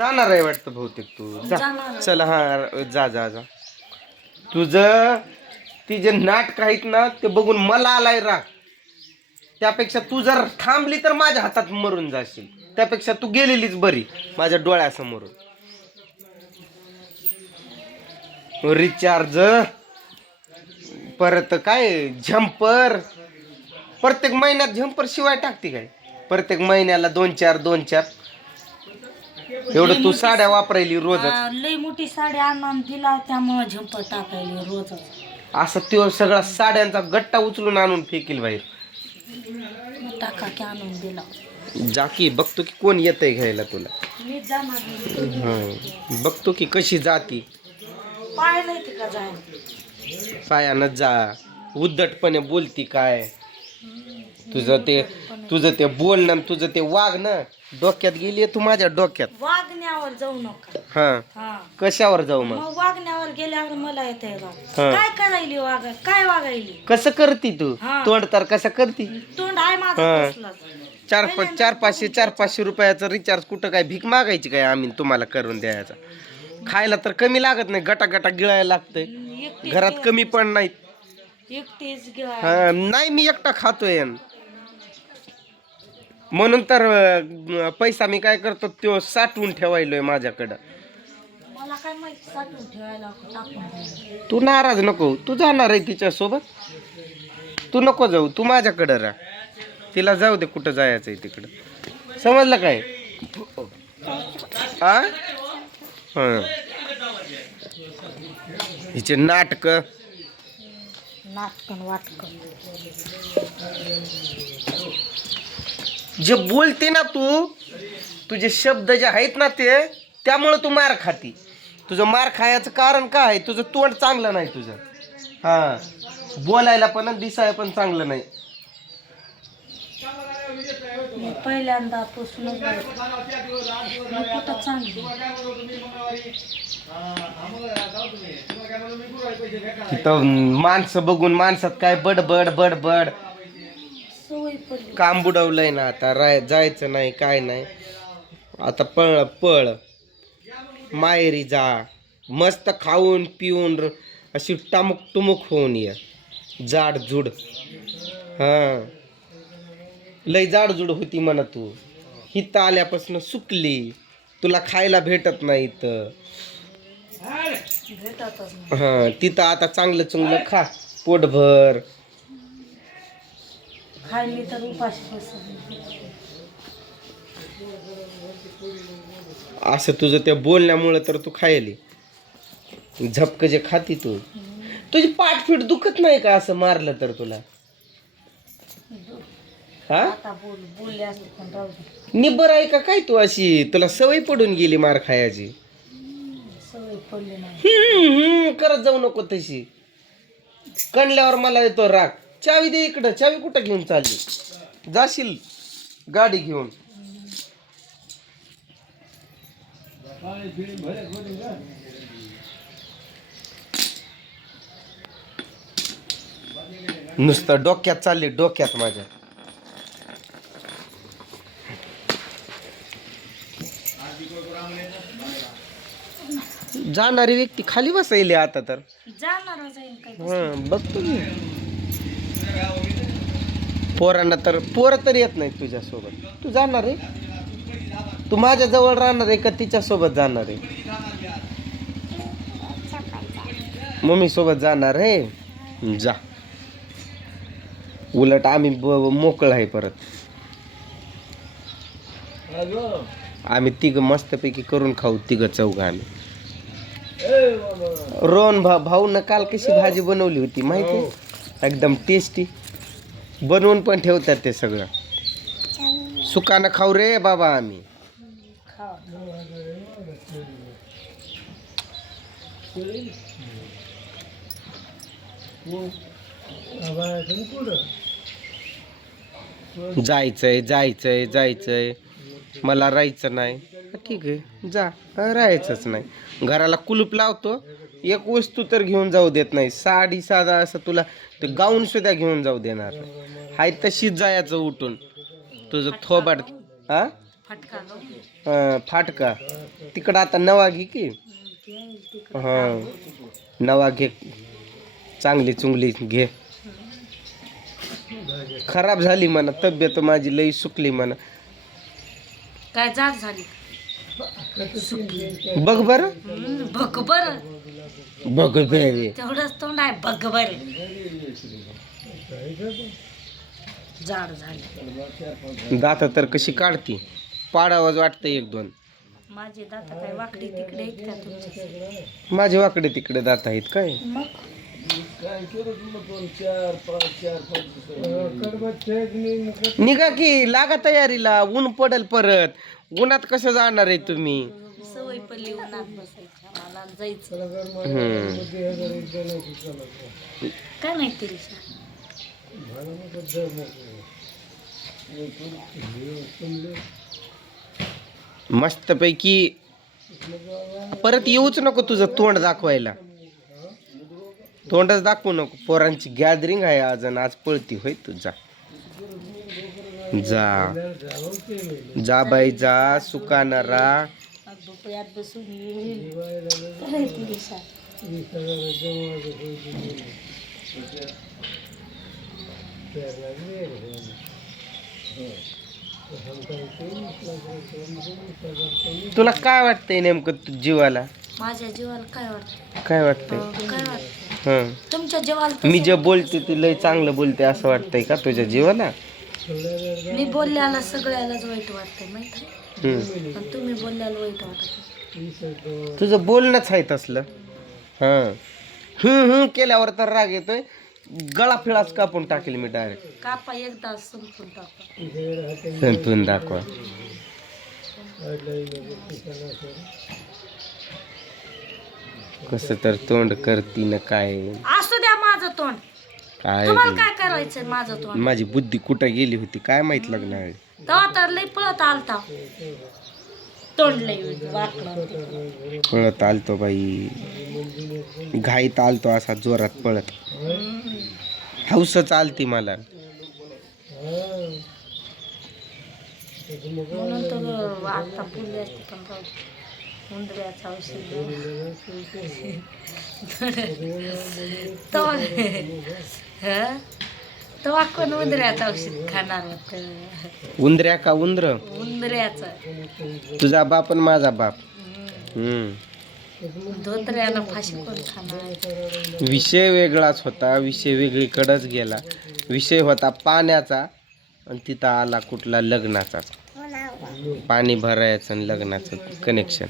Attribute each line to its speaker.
Speaker 1: जाणार आहे वाटतं बहुतेक तू. जा. चल हा जा जा जा. तुझं ती जे नाटक आहेत ना ते बघून मला आलाय राग त्यापेक्षा तू जर थांबली तर माझ्या हातात मरून जाशील. त्यापेक्षा तू गेलेलीच बरी माझ्या डोळ्यासमोरून. रिचार्ज परत काय झंपर. प्रत्येक महिन्यात झंपर शिवाय टाकते काय? प्रत्येक महिन्याला दोन चार दोन चार. एवढं तू साड्या वापरायली रोजच.
Speaker 2: हा, लई मोठी साडी आणून दिला त्यामुळे झंपर टाकायली रोजच.
Speaker 1: असं तो सगळा साड्यांचा गट्टा उचलून आणून फेकील बाहेर.
Speaker 2: टाका की आणून दिला.
Speaker 1: जाकी बघतो की कोण येतंय घ्यायला तुला.
Speaker 2: मी जाणार
Speaker 1: हं. बघतो की कशी जाती.
Speaker 2: ते का जाय
Speaker 1: पायानं जा. उद्धटपणे बोलती काय. तुझं ते तुझं ते बोलणं आणि तुझं ते वागणं डोक्यात गेली तू माझ्या डोक्यात.
Speaker 2: वागण्यावर जाऊ नका.
Speaker 1: हा.
Speaker 2: हा.
Speaker 1: कशावर जाऊ मग?
Speaker 2: मग वागण्यावर गेल्यावर मला येते
Speaker 1: हा.
Speaker 2: काय करायली वागाय काय वागायली?
Speaker 1: कसं करती तू?
Speaker 2: हा.
Speaker 1: तोंड तर कसं करती?
Speaker 2: तोंड आहे माझं. कसलंच.
Speaker 1: चार पाच चार पाचशे चार पाचशे रुपयाचं रिचार्ज कुठं काय भीक मागायची काय आम्ही तुम्हाला करून द्यायचा? खायला तर कमी लागत नाही गटा गटा गिळायला लागतंय. घरात कमी पण
Speaker 2: एकटीच गिळाय.
Speaker 1: हा, नाही मी एकटा खातोय. म्हणून तर अं, पैसा मी काय करतो तो साठवून ठेवायलोय माझ्याकडं.
Speaker 2: मला काय माहिती साठवून ठेवायला टाकून द्यायला.
Speaker 1: तू नाराज नको तू जाणार आहे तिच्यासोबत? तू नको जाऊ तू माझ्याकडं राह. तिला जाऊ दे कुठं जायचंय तिकडं. समजलं काय? आ? हं. हिचे नाटक.
Speaker 2: नाटकन वाटकन
Speaker 1: जे बोलते ना तू तुझे शब्द जे आहेत ना ते त्यामुळं तू मार खाती. तुझं मार खायचं कारण काय आहे? तुझं तोंड चांगलं नाही तुझं. हा. बोलायला पण दिसायला पण चांगलं नाही.
Speaker 2: मी पहिल्यांदा मी कुठं चांगली
Speaker 1: तिथं माणसं बघून माणसात काय बडबड बडबड.
Speaker 2: पडली.
Speaker 1: काम बुडवलंय ना आता राय जायचं नाही काय नाही. आता पळ पळ. माहेरी जा. मस्त खाऊन पिऊन अशी टामुक टुमुक होऊन ये. जाड जुड. हां. लय जाडजूड होती म्हणा तू. हिथं आल्यापासून सुकली. तुला खायला भेटत नाही
Speaker 2: नाही
Speaker 1: हां तिथं आता चांगलं चांगलं खा. पोटभर.
Speaker 2: खायली तर उपाशी बसत
Speaker 1: असं तुझं त्या बोलण्यामुळं तर तू खायली. झपक जे खाती तू. तुझी पाठफीट दुखत नाही का असं मारलं तर तुला? हा?
Speaker 2: आता बोल बोलले असते पण राहू दे.
Speaker 1: निब्बर आहे का काय तू अशी? तुला सवय पडून गेली मार खायची.
Speaker 2: सवय पडली नाही.
Speaker 1: हम्म, हम्म, करत जाऊ नको तशी. कणल्यावर मला येतो राग. चावी दे इकडं. चावी कुठं घेऊन चालली? जाशील गाडी घेऊन. नुसतं डोक्यात चालली डोक्यात माझ्या. जाणारी व्यक्ती खाली बसायली आता तर. हं, बघतो मी. पोरांना तर पोरं तर येत नाही तुझ्यासोबत. तू जाणार आहे? तू माझ्या जवळ राहणार आहे का तिच्यासोबत जाणार आहे? मम्मी सोबत जाणार आहे? जा. उलट आम्ही मोकळ आहे परत. आम्ही तिघ मस्तपैकी करून खाऊ तिघ चौघ आम्ही. रोहन भा भाऊनं काल कशी भाजी बनवली होती माहिती आहे? एकदम टेस्टी बनवून पण ठेवतात ते सगळं. सुकानं खाऊ रे बाबा आम्ही. जायचंय जायचंय जायचंय. मला राहायचं नाही. ठीक आहे. जा. राहायचंच नाही. घराला कुलूप लावतो. एक वस्तू तर घेऊन जाऊ देत नाही. साडी साधा असं तुला ते गाऊन सुद्धा घेऊन जाऊ देणार. हाय तशीच जायचं उठून. तुझं थोबाड हा
Speaker 2: फटका
Speaker 1: तिकडं आता नवा घे की. हां. नवा घे. चांगली चुंगली घे. खराब झाली म्हणा. तब्येत माझी लई सुकली म्हणा.
Speaker 2: काय जाड झाली?
Speaker 1: बघ बर.
Speaker 2: हम्म, बघ बर.
Speaker 1: बघ बे
Speaker 2: तेवढंच तोंड आहे बघ बर. जाड झाली.
Speaker 1: दात तर कशी काढती. पाडावंच वाटतं एक दोन.
Speaker 2: माझी दात काय वाकडी तिकडे
Speaker 1: माझे वाकडे तिकडे दात आहेत काय?
Speaker 2: मग?
Speaker 1: निघा की लागा तयारीला. ऊन पडल परत. उन्हात कसं जाणार आहे तुम्ही?
Speaker 2: सवय पडली उन्हात बसायची. मला जायचं.
Speaker 1: हम्म.
Speaker 2: काय माहिती रिक्षा
Speaker 1: मस्तपैकी परत येऊच नको तुझं तोंड दाखवायला. तोंडच दाखवू नको. पोरांची गॅदरिंग आहे आज आणि आज पळती होय तू जा. जा. जा बाई जा. सुकाना रा.
Speaker 2: भोपळ्यात बसून येईल काय माहिती रिक्षा
Speaker 1: तुला काय वाटतंय नेमकं तू जीवाला?
Speaker 2: माझ्या जीवाला काय वाटतं
Speaker 1: काय वाटतंय?
Speaker 2: काय वाटतं
Speaker 1: हं.
Speaker 2: तुमच्या जीवाला
Speaker 1: मी जे बोलते ते लय चांगलं बोलते असं वाटतंय का तुझ्या जीवाला?
Speaker 2: मी बोलल्याला सगळ्यालाच वाईट वाटतं माहिती. पण तुम्ही बोलल्याला वाईट वाटत
Speaker 1: तुझं बोलणंच आहे तसलं. हां. हम्म हम्म केल्यावर तर राग येतोय. गळा फिळाच कापून टाकेल मी डायरेक्ट
Speaker 2: कापा एकदा संपून टाका.
Speaker 1: संपून दाखवा. कसं तर तोंड करती ना काय?
Speaker 2: असू द्या माझं तोंड.
Speaker 1: काय
Speaker 2: तुम्हाला काय करायचंय माझं तोंड?
Speaker 1: माझी बुद्धी कुठं गेली होती? काय माहीत लग्न
Speaker 2: तेव्हा तर लई पळत आलता. तोंड लई वाकलं
Speaker 1: पळत आलतो बाई. घाईत आलतो असा जोरात पळत. हौस चालती मला.
Speaker 2: म्हणून तर आता फुलले असते पण राहू. दे. उंदऱ्याचं औषध. खाणार होत.
Speaker 1: उंदऱ्या का उंदर?
Speaker 2: उंदऱ्याचं.
Speaker 1: तुझा बाप आणि माझा बाप. हम्म.
Speaker 2: धोत्र्यानं फाशी कोण खाणार.
Speaker 1: विषय वेगळाच होता विषय वेगळीकडेच गेला. विषय होता पाण्याचा आणि तिथं आला कुठला लग्नाचा. पाणी भरायचं आणि लग्नाचं कनेक्शन